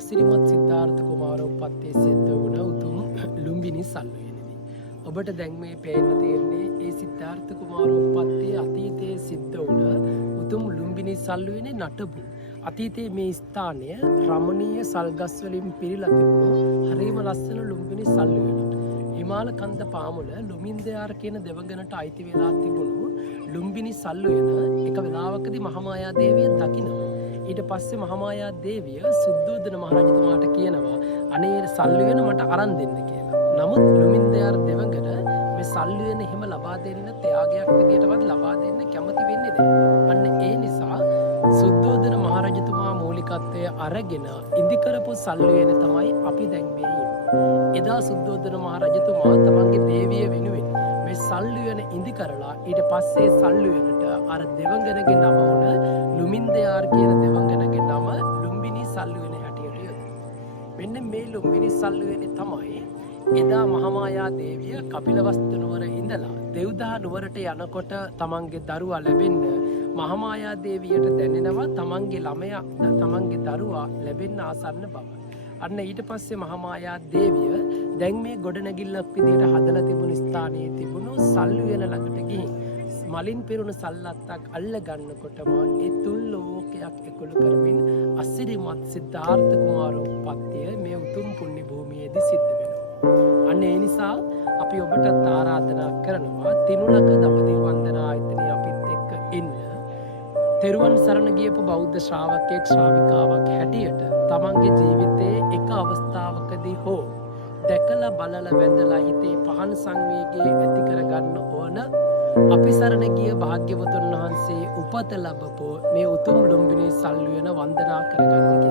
අසිරිමත් සිද්ධාර්ථ කුමාරෝත්පත්තියේ සිද්ධ වුණ උතුම් ලුම්බිනි සල්ුවේනේදී. ඔබට දැන් මේ පේන්න තියෙන්නේ ඒ සිද්ධාර්ථ කුමාරෝත්පත්තියේ අතීතයේ සිද්ධ වුණ උතුම් ලුම්බිනි සල්ුවේනේ නටබුන්. අතීතයේ මේ ස්ථානය රමණීය සල්ගස් වලින් පිරීලා තිබුණු හරිම ලස්සන ලුම්බිනි සල්ුවේනක්. හිමාල කන්ද පාමුල ලුමින්දයාර කියන දෙවඟනට අයිති වෙලා තිබුණු ලුම්බිනි සල්ුවේන එක වෙලාවකදී මහාමායා දේවිය දකිනවා. ඊට පස්සේ මහාමායා දේවිය සුද්ධෝදන මහරජතුමාට කියනවා අනේ සල්ුවේන මට අරන් දෙන්න කියලා. නමුත් ලුමින්දයාර දෙවඟන මේ සල්ුවේන එහෙම ලබා දෙන්න ත්‍යාගයක් විදියටවත් ලබා දෙන්න කැමති වෙන්නේ නැහැ. අන්න ඒ නිසා සුද්ධෝදන මහරජතුමා මූලිකත්වයේ අරගෙන ඉදි කරපු සල්ුවේන තමයි අපි දැන් මේ එදා සුද්ධෝදන මහරජතුමා තමන්ගේ දේවිය වෙනුවෙන් මේ සල්ුවේන ඉදි කරලා ඊට පස්සේ සල්ුවේනට අර දෙවඟනගේ නම වුණ ලුමින්දයාර කියන දෙවඟනගේ නම ලුම්බිනි සල්ුවේන හැටියට යොදනවා. මෙන්න මේ ලුම්බිනි සල්ුවේනේ තමයි එදා මහාමායා දේවිය කපිලවස්තු නුවර ඉඳලා දෙව්දා නුවරට යනකොට තමන්ගේ දරුවා ලැබෙන්න මහාමායා දේවියට දැනෙනවා තමන්ගේ ළමයා තමන්ගේ දරුවා ලැබෙන්න ආසන්න බව. අන්න ඊට පස්සේ මහාමායා දේවිය දැන් මේ ගොඩනැගිල්ලක් විදියට හදලා තිබුණු ස්ථානයේ තිබුණු සල්ුවේන ළඟට ගිහින් මලින් පිරුණු සල්ලත්තක් අල්ල ගන්නකොටම ඒ තුන් ලෝකයක් එකොළු කරමින් අසිරිමත් සිද්ධාර්ථ කුමාරෝත්පත්තිය මේ උතුම් පුණ්‍ය භූමියේදී සිද්ධ වෙනවා. අන්න ඒ නිසා අපි ඔබට ආරාධනා කරනවා තිනුලක දඹදිව වන්දනා ආයතනයේ අපිත් එක්ක ඉන්න. තෙරුවන් සරණ ගියපු බෞද්ධ ශ්‍රාවකෙක් ශ්‍රාවිකාවක් හැටියට තමන්ගේ ජීවිතයේ එක අවස්ථාවකදී හෝ දැකලා බලලා වැඳලා හිතේ පහන් සංවේගය ඇති කරගන්න ඕන අපි සරණ ගිය භාග්‍යවතුන් වහන්සේ උපත ලැබපු මේ උතුම් ලුම්බිනි සල්ුවේන වන්දනා කරගන්න